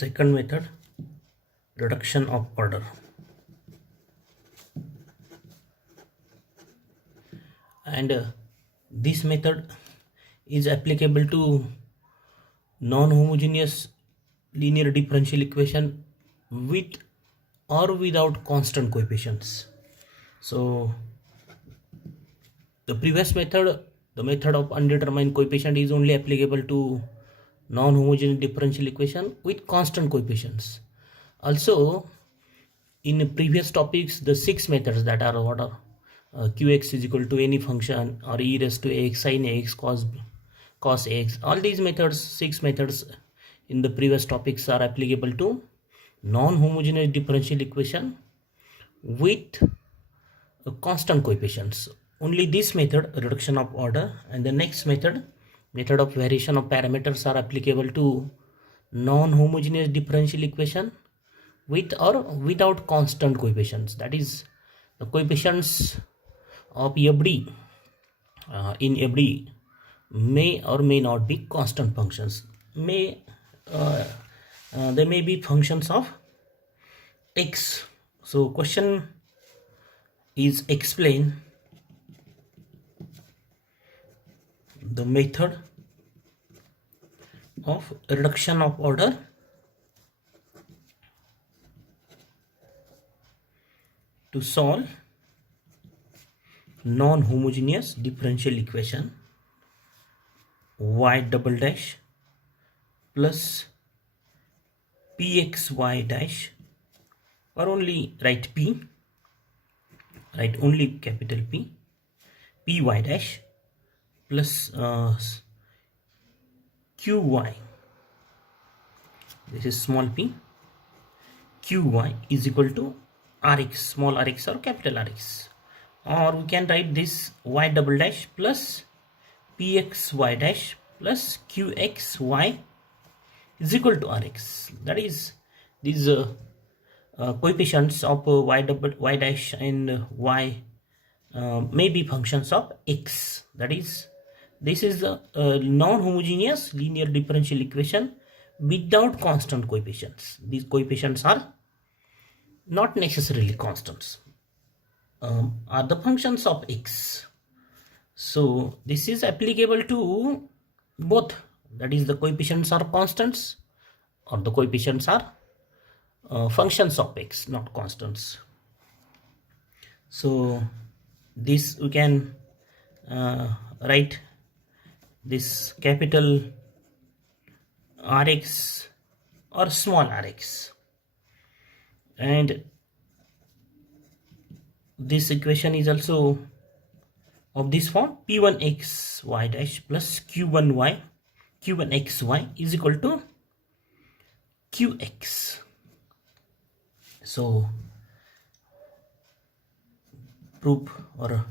Second method, reduction of order. And this method is applicable to non-homogeneous linear differential equation with or without constant coefficients. So the previous method, the method of undetermined coefficient, is only applicable to non-homogeneous differential equation with constant coefficients. Also, in previous topics, the 6 methods that are what are qx is equal to any function, or e raised to x sin x cos x, all these methods, 6 methods in the previous topics, are applicable to non-homogeneous differential equation with constant coefficients. Only this method, reduction of order, and the next method, method of variation of parameters, are applicable to non-homogeneous differential equation with or without constant coefficients. That is, the coefficients of FD in FD may or may not be constant functions. They may be functions of x. So question is explain the method of reduction of order to solve non-homogeneous differential equation y double dash plus pxy dash, or only write p, write only capital P, py dash plus qy, this is small p, qy is equal to rx, small rx or capital Rx. Or we can write this y double dash plus pxy dash plus qxy is equal to rx. That is, these coefficients of y dash and y may be functions of x. That is, this is the non-homogeneous linear differential equation without constant coefficients. These coefficients are not necessarily constants, are the functions of x. So this is applicable to both, that is, the coefficients are constants or the coefficients are functions of x, not constants. So this we can write this capital Rx or small rx, and this equation is also of this form: p1x y dash plus q1xy is equal to qx. So proof or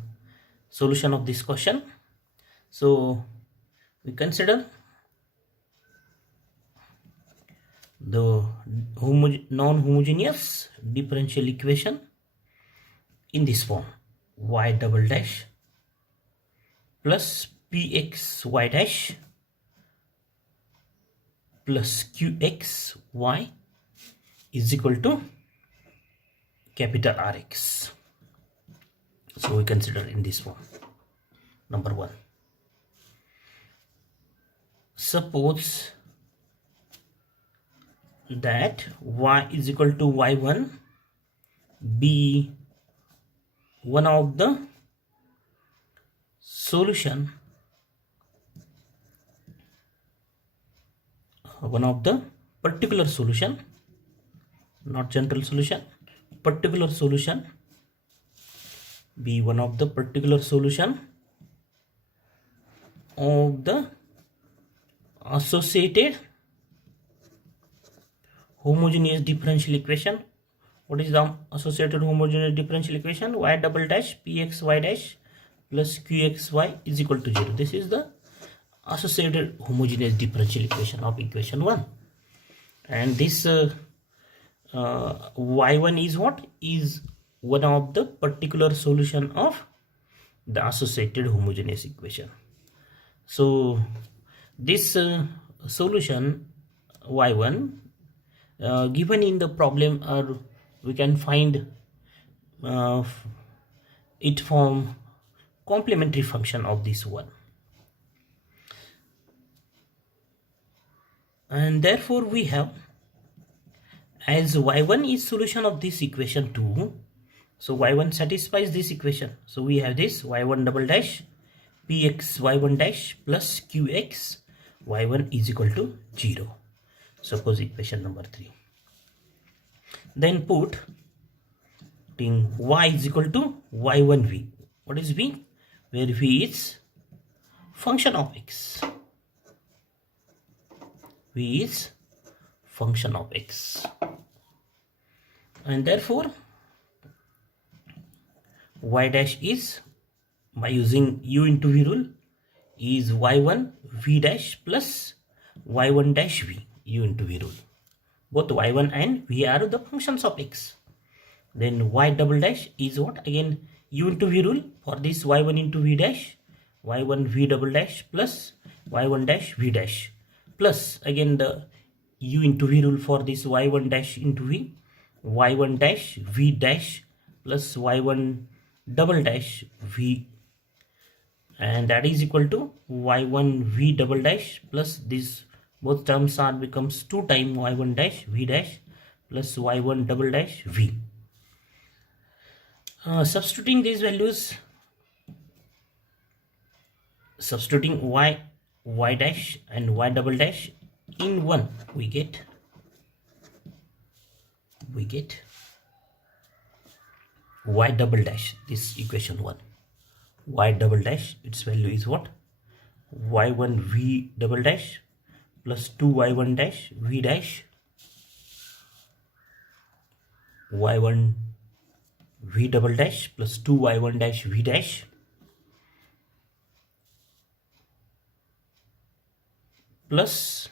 solution of this question. So we consider the non-homogeneous differential equation in this form: y double dash plus pxy dash plus qxy is equal to capital Rx. So we consider in this form. Number 1, suppose that y is equal to y1 be one of the solution, one of the particular solution, not general solution, particular solution, be one of the particular solution of the associated homogeneous differential equation. What is the associated homogeneous differential equation? Y double dash pxy dash plus qxy is equal to 0. This is the associated homogeneous differential equation of equation 1. And this y1 is what? Is one of the particular solution of the associated homogeneous equation. So this solution y1 given in the problem, or we can find uh, it from complementary function of this one. And therefore we have, as y1 is solution of this equation 2, so y1 satisfies this equation, so we have this y1 double dash px y1 dash plus qx y1 is equal to 0. Suppose equation number 3. Then put y is equal to y1 v. What is v? Where v is function of x. V is function of x. And therefore y dash is, by using u into v rule, is y1 v dash plus y1 dash v, u into v rule. Both y1 and v are the functions of x. Then y double dash is what? Again u into v rule for this y1 into v dash, y1 v double dash plus y1 dash v dash, plus again the u into v rule for this y1 dash into v, y1 dash v dash plus y1 double dash v, and that is equal to y1 v double dash plus this, both terms are becomes 2 times y1 dash v dash plus y1 double dash v. Substituting these values, substituting y dash and y double dash in 1, we get y double dash, this equation 1, y double dash, its value is what? y1 v double dash plus 2y1 dash v dash, y1 v double dash plus 2y1 dash v dash plus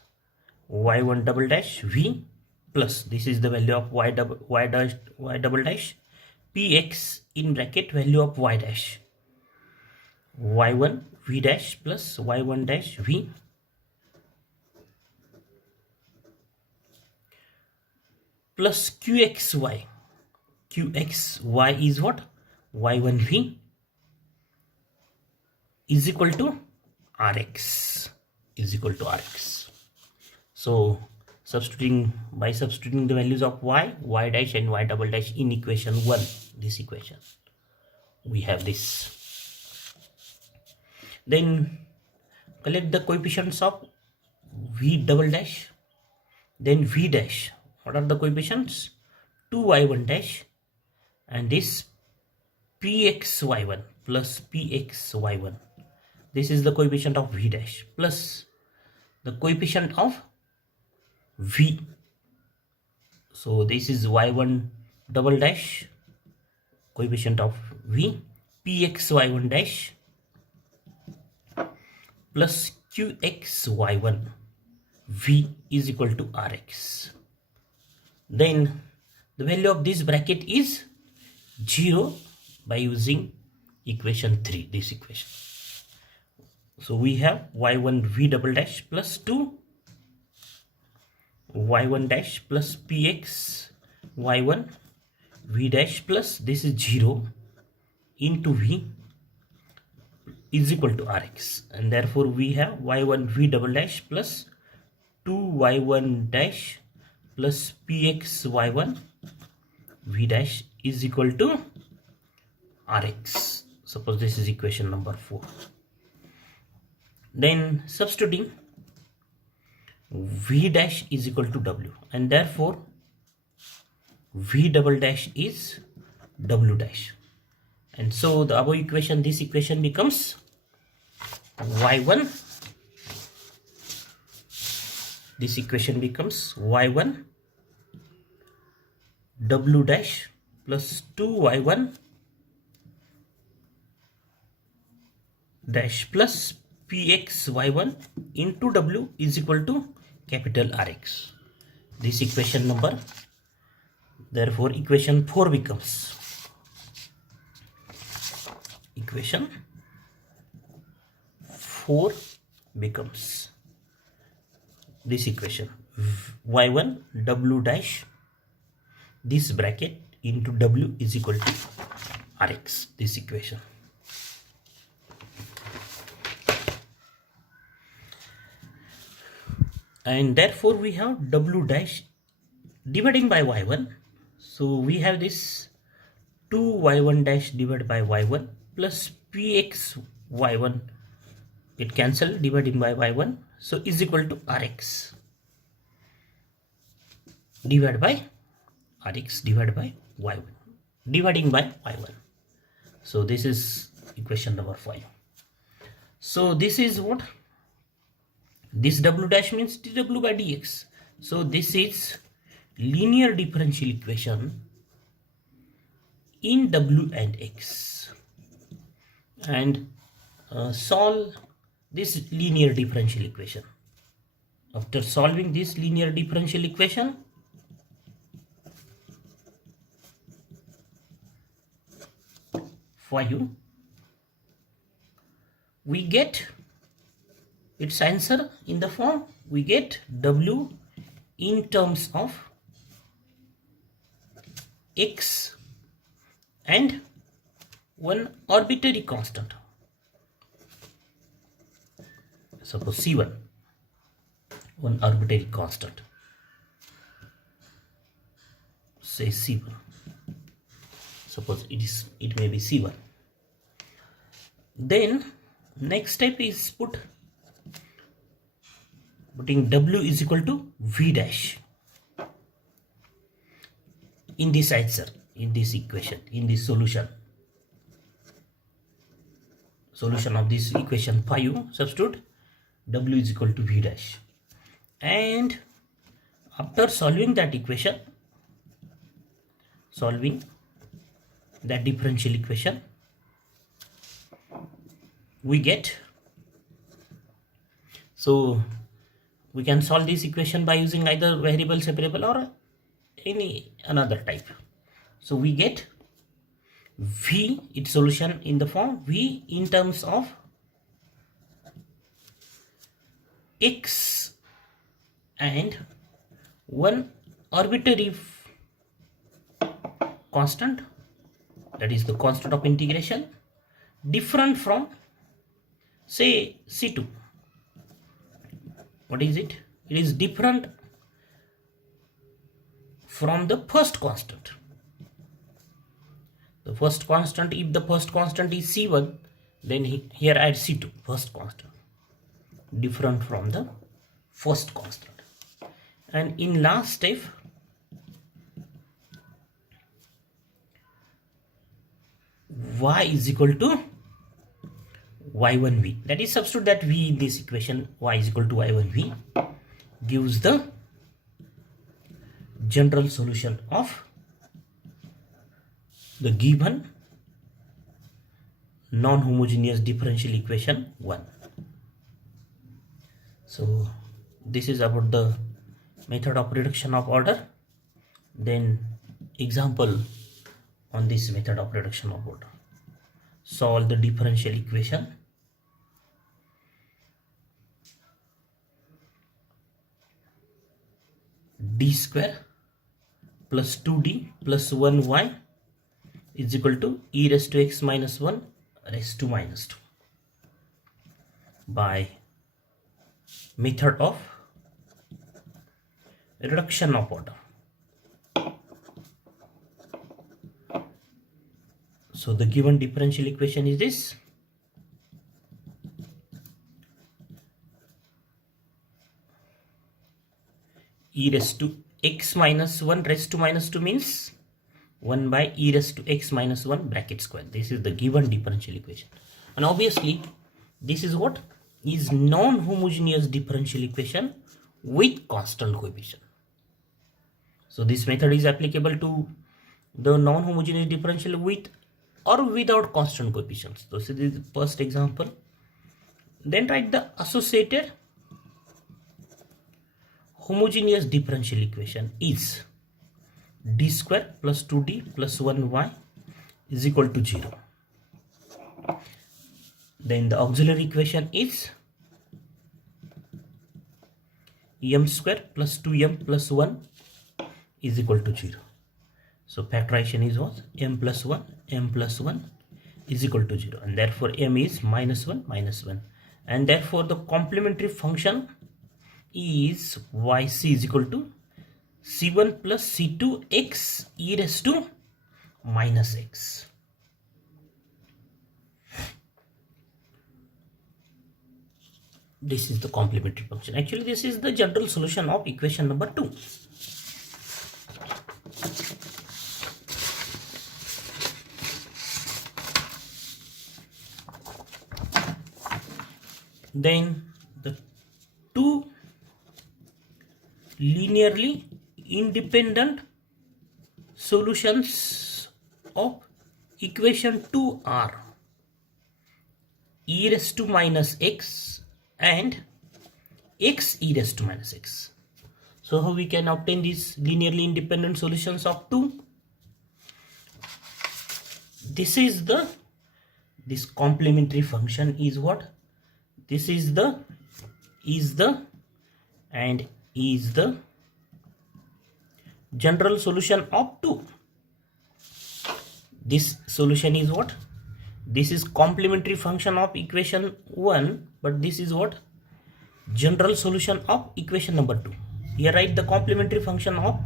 y1 double dash v, plus this is the value of y double dash px in bracket value of y dash, y1 v dash plus y1 dash v plus qxy is what? y1 v is equal to rx, So by substituting the values of y dash and y double dash in equation 1, this equation, we have this. Then collect the coefficients of v double dash, then v dash. What are the coefficients? 2y1 dash and this pxy1 plus pxy1. This is the coefficient of v dash plus the coefficient of v. So this is y1 double dash, coefficient of v, pxy1 dash plus qxy1 v is equal to rx. Then the value of this bracket is 0 by using equation 3, this equation. So we have y1 v double dash plus 2 y1 dash plus px y1 v dash plus this is 0 into v is equal to rx, and therefore we have y1 v double dash plus 2 y1 dash plus px y1 v dash is equal to rx. Suppose this is equation number 4. Then substituting v dash is equal to w, and therefore v double dash is w dash, and so the above equation, this equation becomes y1, this equation becomes y1 w dash plus 2y1 dash plus px y1 into w is equal to capital Rx. This equation number, therefore equation 4 becomes, equation 4 becomes this equation y1 w dash this bracket into w is equal to rx, this equation. And therefore we have w dash dividing by y1. So we have this 2y1 dash divided by y1 plus px y1, it cancel dividing by y1, so is equal to rx divided by rx divided by y1, dividing by y1. So this is equation number 5. So this is what this w dash means dw by dx. So this is linear differential equation in w and x, and solve this linear differential equation. After solving this linear differential equation, for you, we get its answer in the form, we get w in terms of x and one arbitrary constant, suppose c1, one arbitrary constant, say c1, suppose it may be c1. Then next step is putting w is equal to v dash in this answer, in this equation, in this solution of this equation 5, substitute w is equal to v dash, and after solving that equation, solving that differential equation, we get, so we can solve this equation by using either variable separable or any another type. So we get v, its solution in the form v in terms of x and one arbitrary constant, that is the constant of integration, different from say c2. What is it? It is different from the first constant. The first constant, if the first constant is c1, then here add c2, first constant, different from the first constant. And in last step, y is equal to y1v, that is substitute that v in this equation, y is equal to y1v, gives the general solution of the given non-homogeneous differential equation 1. So this is about the method of reduction of order. Then example on this method of reduction of order. Solve the differential equation. D square plus 2d plus 1y is equal to e raised to x minus 1 raised to minus 2 by method of reduction of order. So the given differential equation is this. E raised to x minus 1 raised to minus 2 means 1 by e raised to x minus 1 bracket square. This is the given differential equation. And obviously this is what is non-homogeneous differential equation with constant coefficient. So this method is applicable to the non-homogeneous differential with or without constant coefficients. So this is the first example. Then write the associated homogeneous differential equation is d square plus 2d plus 1y is equal to 0. Then the auxiliary equation is m square plus 2m plus 1 is equal to 0. So factorization is what? M plus 1 is equal to 0, and therefore m is minus 1, and therefore the complementary function is yc is equal to c1 plus c2 x e raised to minus x. This is the complementary function. Actually, this is the general solution of equation number 2. Then the two linearly independent solutions of equation 2 are e raised to minus x and x e raised to minus x. So how we can obtain these linearly independent solutions of 2? This complementary function is what? This is the general solution of 2. This solution is what? This is complementary function of equation 1, but this is what? General solution of equation number 2. Here write the complementary function of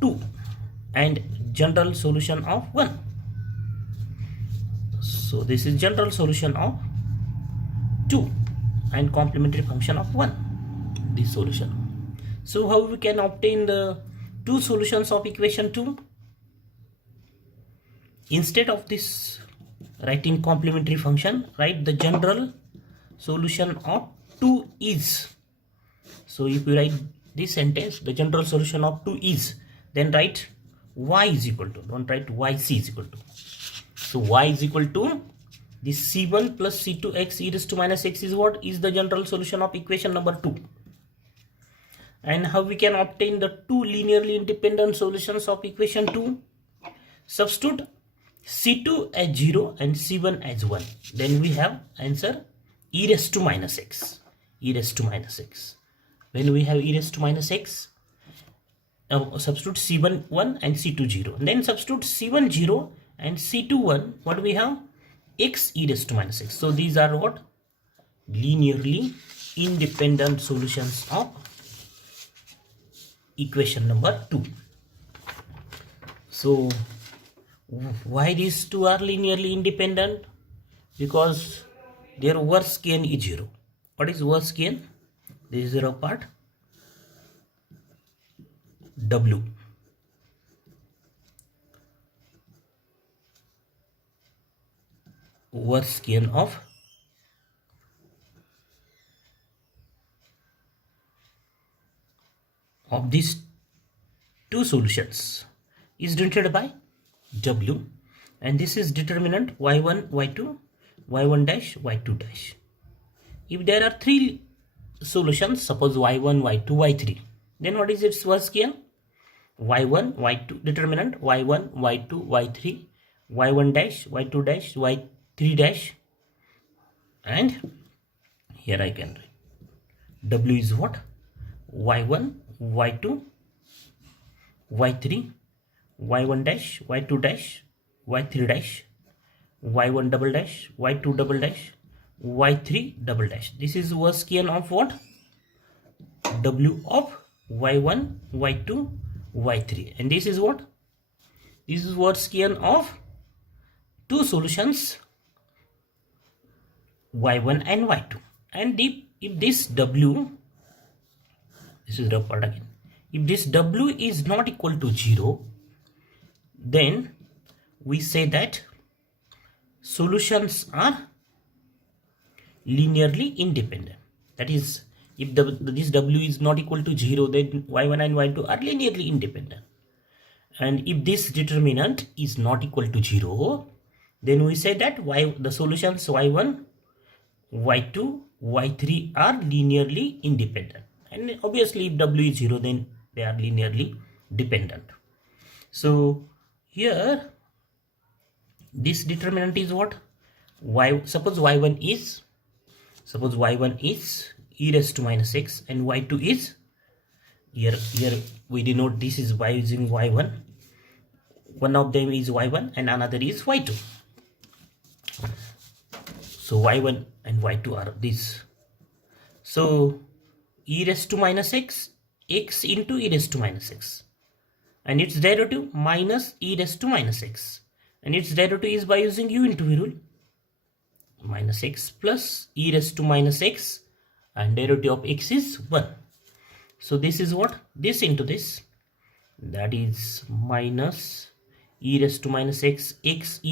2 and general solution of 1. So this is general solution of 2 and complementary function of 1, this solution. So how we can obtain the two solutions of equation 2? Instead of this writing complementary function, write the general solution of 2 is. So if you write this sentence, the general solution of 2 is, then write y is equal to, don't write yc is equal to. So y is equal to this c1 plus c2 x e raised to minus x is what? Is the general solution of equation number 2. And how we can obtain the two linearly independent solutions of equation 2? Substitute c2 as 0 and c1 as 1. Then we have answer e raised to minus x. When we have e raised to minus x, substitute c1 1 and c2 0. And then substitute c1 0 and c2 1. What we have? X e raised to minus x. So these are what? Linearly independent solutions of equation number 2. So why these two are linearly independent? Because their worst gain is 0. What is worst gain? This 0 part w. Worst gain of these two solutions is denoted by w, and this is determinant y1 y2 y1 dash y2 dash. If there are three solutions, suppose y1 y2 y3, then what is its worst gain? y1 y2 determinant y1 y2 y3 y1 dash y2 dash y3 dash, and here I can write w is what? y1 y2 y3 y1 dash y2 dash y3 dash y1 double dash y2 double dash y3 double dash. This is worst gain of what? W of y1 y2 y3, and this is what? This is worst gain of two solutions y1 and y2. And if this w, this is the part again, if this w is not equal to 0, then we say that solutions are linearly independent. That is, if this w is not equal to 0, then y1 and y2 are linearly independent. And if this determinant is not equal to 0, then we say that the solutions y1 y2 y3 are linearly independent. And obviously if w is 0, then they are linearly dependent. So here this determinant is what? Suppose y1 is Suppose y1 is e raised to minus x and y2 is, here we denote this is by using y1. One of them is y1 and another is y2. So y1 and y2 are this. So e raised to minus x, x into e raised to minus x, and its derivative minus e raised to minus x, and its derivative is by using u into v rule. Minus x plus e raised to minus x, and derivative of x is 1. So this is what? This into this, that is minus e raised to minus x, x